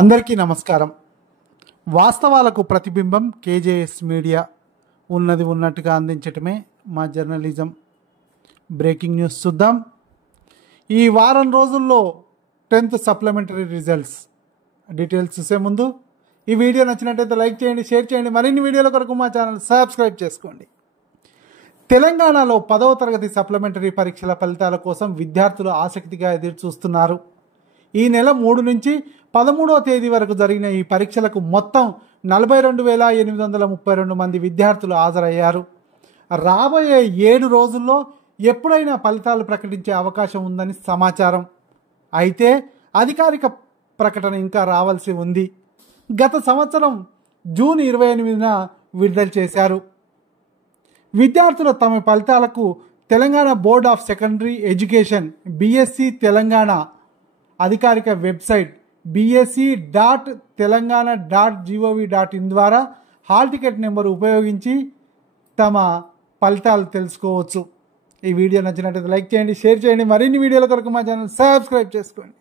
అందరికీ నమస్కారం. వాస్తవాలకు ప్రతిబింబం కేజేఎస్ మీడియా. ఉన్నది ఉన్నట్టుగా అందించటమే మా జర్నలిజం. బ్రేకింగ్ న్యూస్ చూద్దాం. ఈ వారం రోజుల్లో 10th సప్లిమెంటరీ రిజల్ట్స్ డీటెయిల్స్ చూసే ముందు ఈ వీడియో నచ్చినట్టయితే లైక్ చేయండి, షేర్ చేయండి. మరిన్ని వీడియోల కొరకు మా ఛానల్ సబ్స్క్రైబ్ చేసుకోండి. తెలంగాణలో 10వ తరగతి సప్లిమెంటరీ పరీక్షల ఫలితాల కోసం విద్యార్థులు ఆసక్తిగా ఎదురు చూస్తున్నారు. ఈ నెల 3 నుంచి 13వ తేదీ వరకు జరిగిన ఈ పరీక్షలకు మొత్తం 42,832 మంది విద్యార్థులు హాజరయ్యారు. రాబోయే 7 రోజుల్లో ఎప్పుడైనా ఫలితాలు ప్రకటించే అవకాశం ఉందని సమాచారం. అయితే అధికారిక ప్రకటన ఇంకా రావాల్సి ఉంది. గత సంవత్సరం జూన్ 28న విడుదల చేశారు. విద్యార్థులు తమ ఫలితాలకు Telangana board of secondary education BSc Telangana అధికారిక వెబ్సైట్ bsc.telangana.gov.in ద్వారా హాల్ టికెట్ నెంబర్ ఉపయోగించి తమ ఫలితాలు తెలుసుకోవచ్చు. ఈ వీడియో నచ్చినట్లయితే లైక్ చేయండి, షేర్ చేయండి. మరిన్ని వీడియోల కొరకు మా ఛానల్ సబ్స్క్రైబ్ చేసుకోండి.